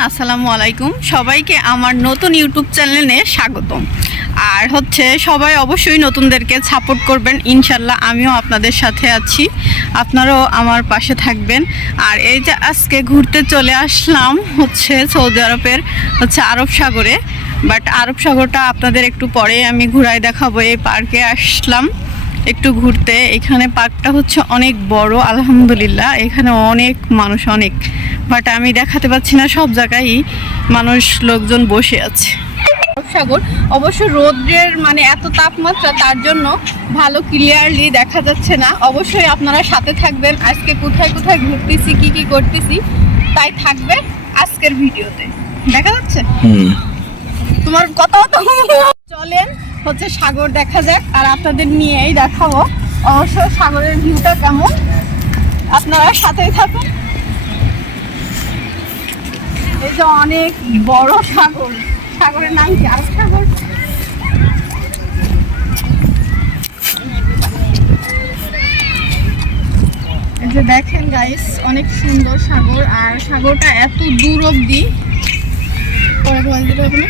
আসসালামু আলাইকুম। সবাইকে আমার নতুন ইউটিউব চ্যানেলে স্বাগতম। আর হচ্ছে, সবাই অবশ্যই নতুনদেরকে সাপোর্ট করবেন, ইনশাল্লাহ আমিও আপনাদের সাথে আছি। আপনারাও আমার পাশে থাকবেন। আর এই যে আজকে ঘুরতে চলে আসলাম হচ্ছে সৌদি আরবের হচ্ছে আরব সাগরে। বাট আরব সাগরটা আপনাদের একটু পরে আমি ঘুরাই দেখাবো। এই পার্কে আসলাম। একটু ঘুরতে। এখানে পার্কটা হচ্ছে অনেক বড় আলহামদুলিল্লাহ। এখানে অনেক মানুষ অনেক। বাট আমি দেখাতে পাচ্ছি না সব জায়গায় মানুষ লোকজন বসে আছে। সাগর অবশ্য রোদ্রের মানে এত তাপমাত্রা তার জন্য ভালো ক্লিয়ারলি দেখা যাচ্ছে না। অবশ্যই আপনারা সাথে থাকবেন। আজকে কোথায় কোথায় ঘুরতেছি কি কি করতেছি তাই থাকবে আজকের ভিডিওতে। দেখা যাচ্ছে? তোমার কথা তো চলেন হচ্ছে সাগর দেখা যাক, আর আপনাদের নিয়েই দেখাবো। অবশ্য সাগরের ভিউটা কেমন? আপনারা সাথেই থাকুন। এই যে অনেক বড় সাগর। সাগরের নাম কি? আর সাগর? যে দেখেন গাইস অনেক সুন্দর সাগর, আর সাগরটা এত দূর অব্দি পরে?